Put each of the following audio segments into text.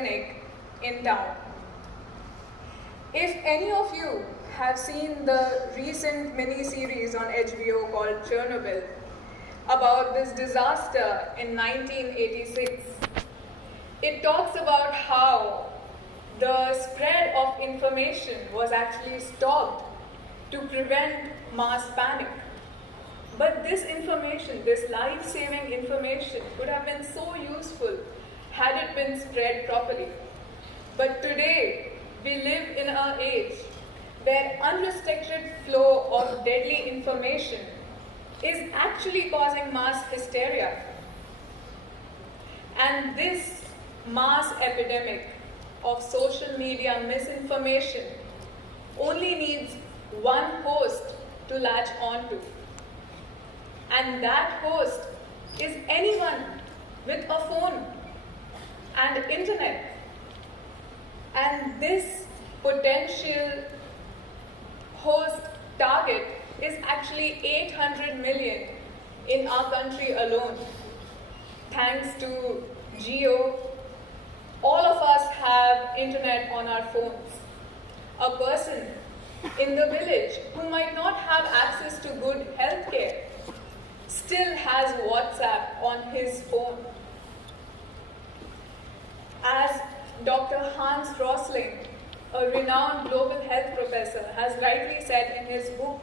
clinic in town. If any of you have seen the recent mini-series on HBO called Chernobyl about this disaster in 1986, it talks about how the spread of information was actually stopped to prevent mass panic. But this information, this life-saving information, could have been so useful had it been spread properly. But today, we live in an age where unrestricted flow of deadly information is actually causing mass hysteria. And this mass epidemic of social media misinformation only needs one host to latch onto. And that host is anyone with a phone and internet. And this potential host target is actually 800 million in our country alone. Thanks to Jio, all of us have internet on our phones. A person in the village who might not have access to good health care still has WhatsApp on his phone. As Dr. Hans Rosling, a renowned global health professor, has rightly said in his book,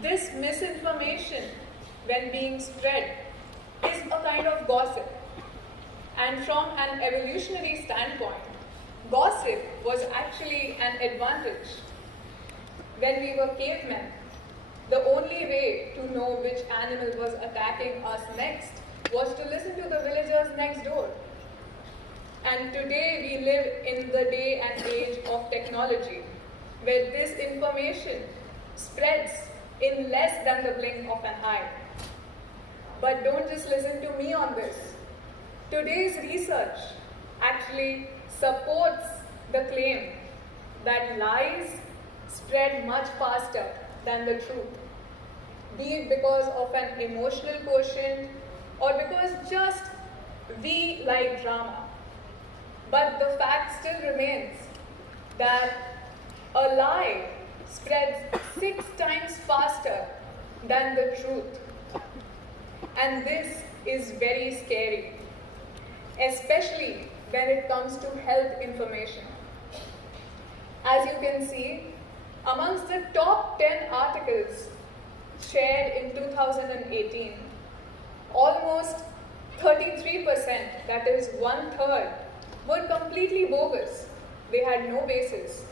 this misinformation, when being spread, is a kind of gossip. And from an evolutionary standpoint, gossip was actually an advantage. When we were cavemen, the only way to know which animal was attacking us next was to listen to the villagers next door. And today we live in the day and age of technology, where this information spreads in less than the blink of an eye. But don't just listen to me on this. Today's research actually supports the claim that lies spread much faster than the truth, be it because of an emotional quotient or because just we like drama. But the fact still remains that a lie spreads 6 times faster than the truth. And this is very scary, especially when it comes to health information. As you can see, amongst the top 10 articles shared in 2018, almost 33%, that is 1/3, were completely bogus. They had no basis.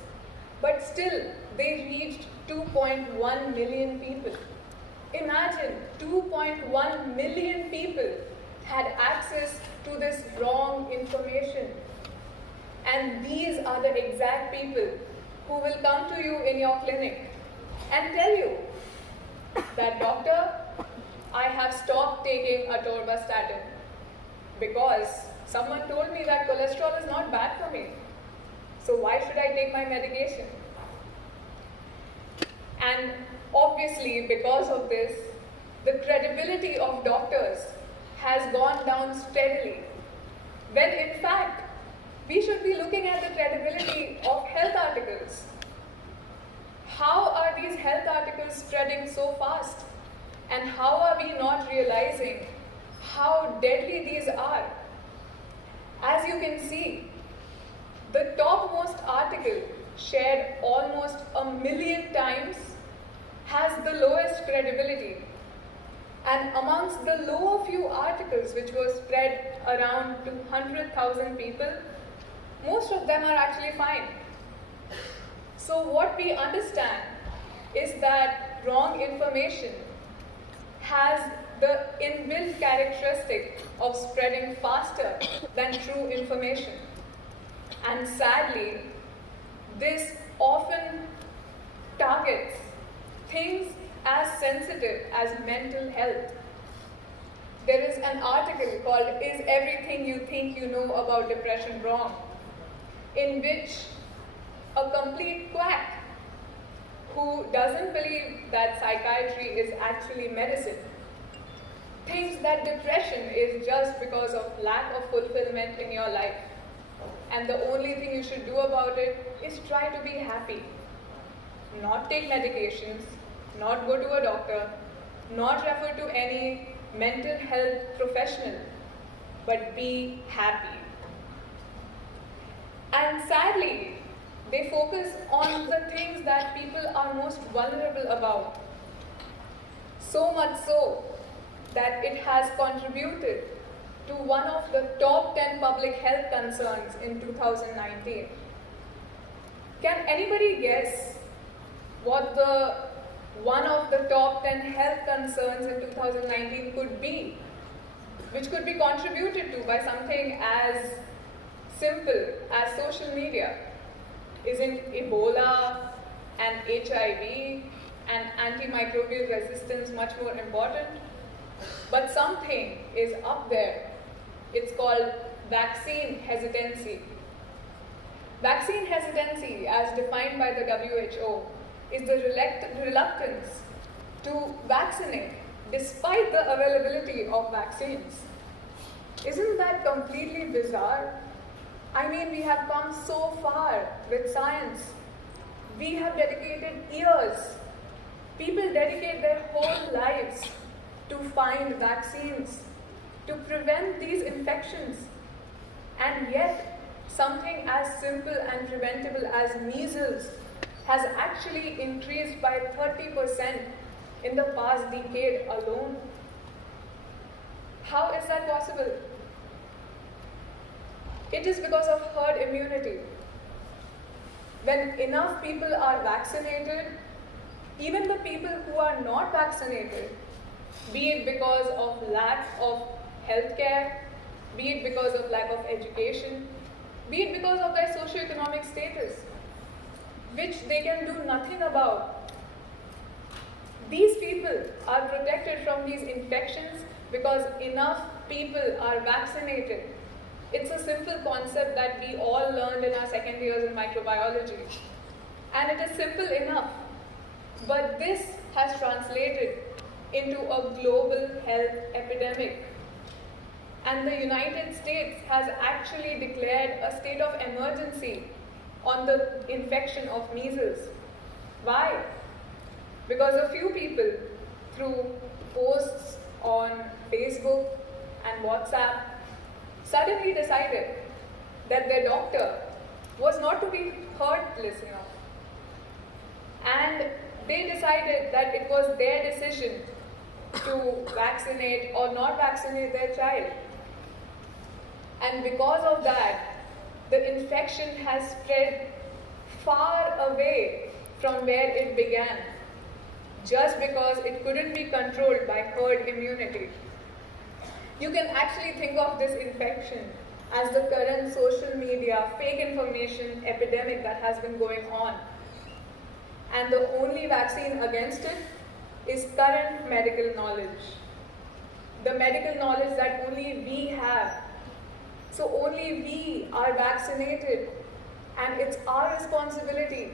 But still, they reached 2.1 million people. Imagine 2.1 million people had access to this wrong information. And these are the exact people who will come to you in your clinic and tell you that, doctor, I have stopped taking atorvastatin because someone told me that cholesterol is not bad for me. So why should I take my medication? And obviously, because of this, the credibility of doctors has gone down steadily. When in fact, we should be looking at the credibility of health articles. How are these health articles spreading so fast? And how are we not realizing how deadly these are? As you can see, the topmost article, shared almost 1 million times, has the lowest credibility. And amongst the lower few articles which were spread around to 100,000 people, most of them are actually fine. So what we understand is that wrong information has the inbuilt characteristic of spreading faster than true information. And sadly, this often targets things as sensitive as mental health. There is an article called "Is Everything You Think You Know About Depression Wrong?", in which a complete quack who doesn't believe that psychiatry is actually medicine thinks that depression is just because of lack of fulfillment in your life. and the only thing you should do about it is try to be happy. Not take medications, not go to a doctor, not refer to any mental health professional, but be happy. And sadly, they focus on the things that people are most vulnerable about. So much so that it has contributed to one of the top 10 public health concerns in 2019. Can anybody guess what one of the top 10 health concerns in 2019 could be, which could be contributed to by something as simple as social media? Isn't Ebola and HIV and antimicrobial resistance much more important? But something is up there. It's called vaccine hesitancy. Vaccine hesitancy, as defined by the WHO, is the reluctance to vaccinate despite the availability of vaccines. Isn't that completely bizarre? I mean, we have come so far with science. We have dedicated years. People dedicate their whole lives to find vaccines, to prevent these infections. And yet, something as simple and preventable as measles has actually increased by 30% in the past decade alone. How is that possible? It is because of herd immunity. When enough people are vaccinated, even the people who are not vaccinated, be it because of lack of healthcare, be it because of lack of education, be it because of their socioeconomic status, which they can do nothing about. These people are protected from these infections because enough people are vaccinated. It's a simple concept that we all learned in our second years in microbiology. And it is simple enough. But this has translated into a global health epidemic. And the United States has actually declared a state of emergency on the infection of measles. Why? Because a few people, through posts on Facebook and WhatsApp, suddenly decided that their doctor was not to be heartless enough. And they decided that it was their decision to vaccinate or not vaccinate their child. And because of that, the infection has spread far away from where it began, just because it couldn't be controlled by herd immunity. You can actually think of this infection as the current social media fake information epidemic that has been going on. And the only vaccine against it is current medical knowledge. The medical knowledge that only we have. So only we are vaccinated, and it's our responsibility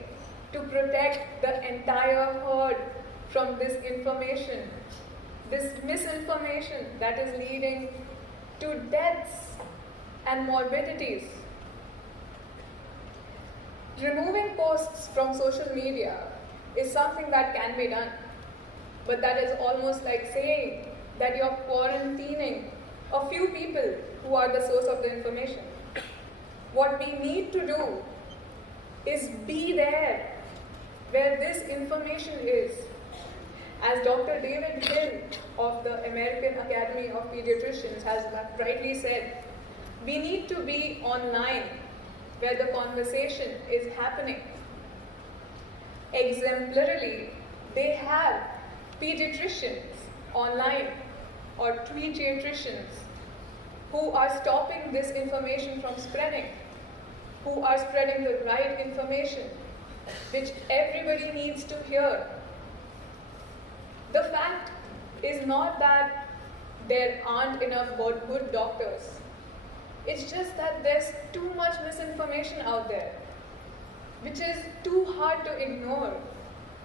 to protect the entire herd from this information, this misinformation that is leading to deaths and morbidities. Removing posts from social media is something that can be done, but that is almost like saying that you're quarantining a few people who are the source of the information. What we need to do is be there where this information is. As Dr. David Hill of the American Academy of Pediatricians has rightly said, we need to be online where the conversation is happening. Exemplarily, they have pediatricians online or pediatricians who are stopping this information from spreading, who are spreading the right information, which everybody needs to hear. The fact is not that there aren't enough good doctors. It's just that there's too much misinformation out there, which is too hard to ignore.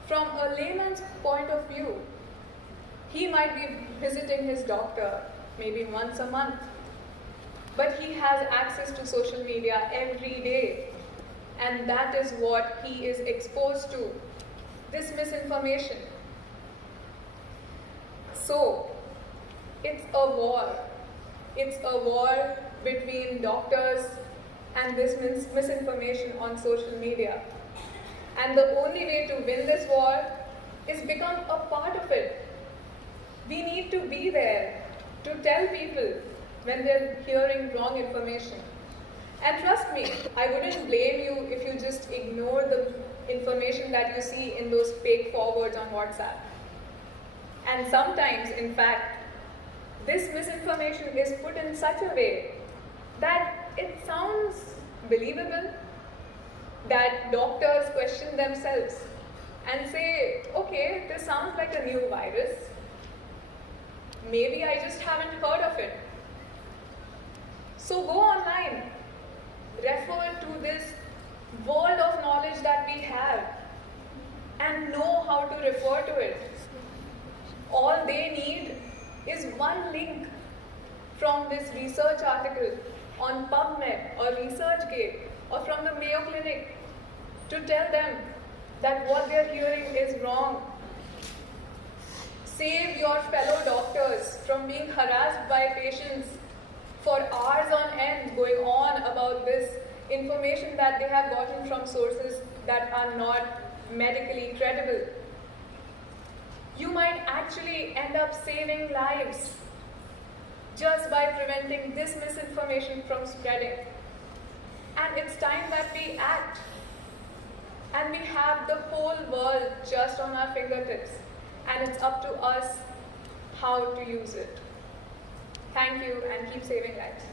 From a layman's point of view, he might be visiting his doctor maybe once a month. but he has access to social media every day, and that is what he is exposed to, this misinformation. So, it's a war. It's a war between doctors and this misinformation on social media. And the only way to win this war is become a part of it. We need to be there to tell people when they're hearing wrong information. And trust me, I wouldn't blame you if you just ignore the information that you see in those fake forwards on WhatsApp. And sometimes, in fact, this misinformation is put in such a way that it sounds believable, that doctors question themselves and say, okay, this sounds like a new virus. Maybe I just haven't heard of it. So go online, refer to this world of knowledge that we have, and know how to refer to it. All they need is one link from this research article on PubMed or ResearchGate or from the Mayo Clinic to tell them that what they're hearing is wrong. Save your fellow doctors from being harassed by patients for hours on end going on about this information that they have gotten from sources that are not medically credible. You might actually end up saving lives just by preventing this misinformation from spreading. And it's time that we act. And we have the whole world just on our fingertips. And it's up to us how to use it. Thank you, and keep saving lives.